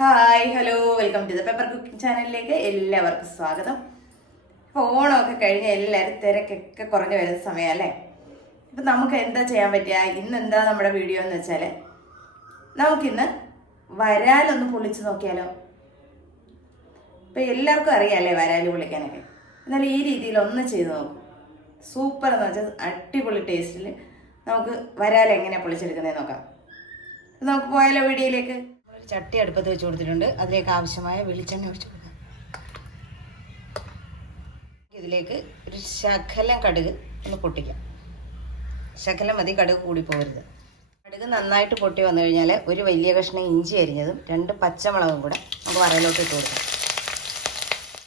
Hi hello welcome to the pepper cooking ചാനലിലേക്ക് എല്ലാവർക്കും സ്വാഗതം. ഇപ്പോൾ ഓണമൊക്കെ കഴിഞ്ഞ് എല്ലാവരും തിരക്കൊക്കെ കുറഞ്ഞു വരുന്ന സമയമല്ലേ. ഇപ്പം നമുക്ക് എന്താ ചെയ്യാൻ പറ്റുക, ഇന്ന് എന്താ നമ്മുടെ വീഡിയോ എന്ന് വെച്ചാൽ നമുക്കിന്ന് വരാലൊന്ന് പൊളിച്ച് നോക്കിയാലോ. ഇപ്പം എല്ലാവർക്കും അറിയാമല്ലേ വരാൽ പൊളിക്കാനൊക്കെ, എന്നാൽ ഈ രീതിയിൽ ഒന്ന് ചെയ്ത് നോക്കും. സൂപ്പർ എന്ന് വെച്ചാൽ അടിപൊളി ടേസ്റ്റിൽ നമുക്ക് വരാൽ എങ്ങനെയാണ് പൊളിച്ചെടുക്കുന്നതെന്ന് നോക്കാം. നമുക്ക് പോയാലോ വീഡിയോയിലേക്ക്. ചട്ടി അടുപ്പത്ത് വെച്ച് കൊടുത്തിട്ടുണ്ട്. അതിലേക്ക് ആവശ്യമായ വെളിച്ചെണ്ണ ഒഴിച്ചു കൊടുക്കാം. ഇതിലേക്ക് ഒരു ശകലം കടുക് ഒന്ന് പൊട്ടിക്കാം. ശകലം മതി, കടുക് കൂടി പോകരുത്. കടുക് നന്നായിട്ട് പൊട്ടി വന്നു കഴിഞ്ഞാൽ ഒരു വലിയ കഷ്ണം ഇഞ്ചി അരിഞ്ഞതും 2 പച്ചമുളകും കൂടെ നമുക്ക് വറയിലോട്ട് ഇട്ട് കൊടുക്കാം.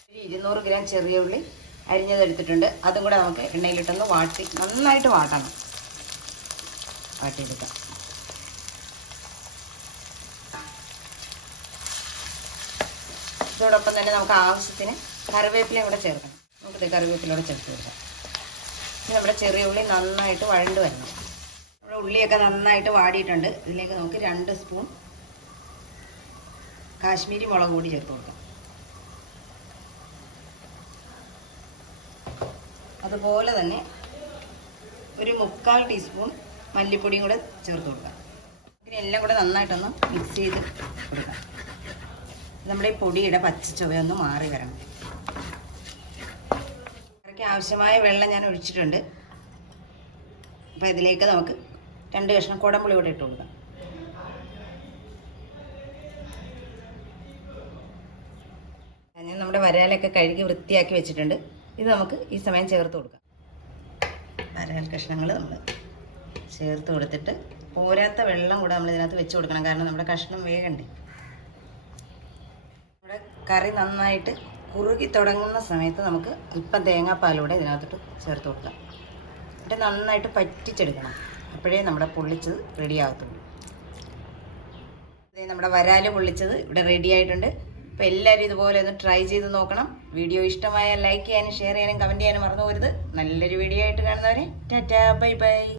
ഒരു 200 ഗ്രാം ചെറിയ ഉള്ളി അരിഞ്ഞത് എടുത്തിട്ടുണ്ട്. അതും കൂടെ നമുക്ക് എണ്ണയിലിട്ടൊന്ന് നന്നായിട്ട് വാട്ടിയെടുക്കാം. ഇതോടൊപ്പം തന്നെ നമുക്ക് ആവശ്യത്തിന് കറിവേപ്പിലയും കൂടെ ചേർക്കണം. നമുക്കിത് കറിവേപ്പിലൂടെ ചേർത്ത് കൊടുക്കാം. ഇനി നമ്മുടെ ചെറിയ ഉള്ളി നന്നായിട്ട് വഴണ്ട് വരണം. നമ്മുടെ ഉള്ളിയൊക്കെ നന്നായിട്ട് വാടിയിട്ടുണ്ട്. ഇതിലേക്ക് നമുക്ക് 2 സ്പൂൺ കാശ്മീരി മുളക് പൊടി ചേർത്ത് കൊടുക്കാം. അതുപോലെ തന്നെ ഒരു 3/4 ടീസ്പൂൺ മല്ലിപ്പൊടിയും കൂടെ ചേർത്ത് കൊടുക്കാം. ഇതിനെല്ലാം കൂടെ നന്നായിട്ടൊന്ന് മിക്സ് ചെയ്ത് കൊടുക്കാം. നമ്മുടെ ഈ പൊടിയുടെ പച്ച ചുവയൊന്ന് മാറി വരണം. കറിക്ക് ആവശ്യമായ വെള്ളം ഞാൻ ഒഴിച്ചിട്ടുണ്ട്. അപ്പോൾ ഇതിലേക്ക് നമുക്ക് 2 കഷ്ണം കുടംപുളി കൂടെ ഇട്ട് കൊടുക്കാം. ഞാൻ നമ്മുടെ വരാലൊക്കെ കഴുകി വൃത്തിയാക്കി വെച്ചിട്ടുണ്ട്. ഇത് നമുക്ക് ഈ സമയം ചേർത്ത് കൊടുക്കാം. വരാൽ കഷ്ണങ്ങൾ നമ്മൾ ചേർത്ത് കൊടുത്തിട്ട് പോരാത്ത വെള്ളം കൂടെ നമ്മൾ ഇതിനകത്ത് വെച്ച് കൊടുക്കണം. കാരണം നമ്മുടെ കഷ്ണം വേഗണ്ടേ. കറി നന്നായിട്ട് കുറുകി തുടങ്ങുന്ന സമയത്ത് നമുക്ക് അല്പം തേങ്ങാപ്പാലൂടെ ഇതിനകത്തോട്ട് ചേർത്ത് കൊടുക്കാം. എന്നിട്ട് നന്നായിട്ട് പറ്റിച്ചെടുക്കണം. അപ്പോഴേ നമ്മുടെ പൊള്ളിച്ചത് റെഡി ആകത്തുള്ളൂ. നമ്മുടെ വരാൽ പൊള്ളിച്ചത് ഇവിടെ റെഡി ആയിട്ടുണ്ട്. അപ്പോൾ എല്ലാവരും ഇതുപോലെ ഒന്ന് ട്രൈ ചെയ്ത് നോക്കണം. വീഡിയോ ഇഷ്ടമായാൽ ലൈക്ക് ചെയ്യാനും ഷെയർ ചെയ്യാനും കമൻറ്റ് ചെയ്യാനും മറന്നു പോകരുത്. നല്ലൊരു വീഡിയോ ആയിട്ട് കാണുന്നവരെ ടാറ്റാ ബൈ ബൈ.